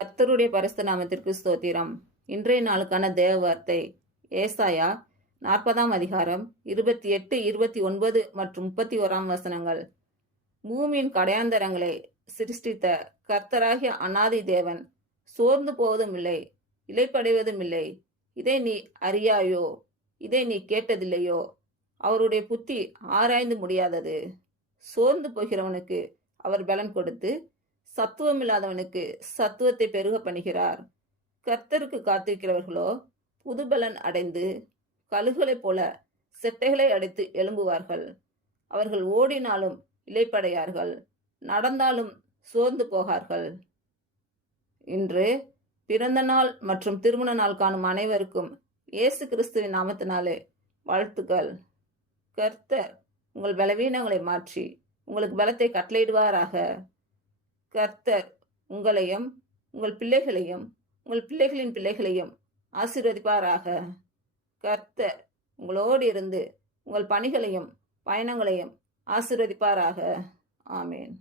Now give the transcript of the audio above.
கர்த்தருடைய பரிசுத்த நாமத்திற்கு ஸ்தோத்திரம். இன்றைய நாளுக்கான தேவ வார்த்தை ஏசாயா 40ஆம் அதிகாரம் 28, 29 மற்றும் 31 வசனங்கள். பூமியின் கடையாந்தரங்களை சிருஷ்டித்த கர்த்தராகிய அநாதி தேவன் சோர்ந்து போவதும் இல்லை, இளைப்படைவதும் இல்லை. இதை நீ அறியாயோ? இதை நீ கேட்டதில்லையோ? அவருடைய புத்தி ஆராய்ந்து முடியாதது. சோர்ந்து போகிறவனுக்கு அவர் பலன் கொடுத்து சத்துவமில்லாதவனுக்கு சத்துவத்தை பெருக பண்ணுகிறார். கர்த்தருக்கு காத்திருக்கிறவர்களோ புதுபலன் அடைந்து கழுகுகளைப் போல செட்டைகளை அடைத்து எழும்புவார்கள். அவர்கள் ஓடினாலும் இளைப்படையார்கள், நடந்தாலும் சோர்ந்து போகார்கள். இன்று பிறந்த நாள் மற்றும் திருமண நாள் காணும் அனைவருக்கும் இயேசு கிறிஸ்துவின் நாமத்தினாலே வாழ்த்துக்கள். கர்த்தர் உங்கள் பலவீனங்களை மாற்றி உங்களுக்கு பலத்தை கட்டளையிடுவாராக. கர்த்தர் உங்களையும் உங்கள் பிள்ளைகளையும் உங்கள் பிள்ளைகளின் பிள்ளைகளையும் ஆசீர்வதிப்பாராக. கர்த்தர் உங்களோடு இருந்து உங்கள் பணிகளையும் பயணங்களையும் ஆசீர்வதிப்பாராக. ஆமேன்.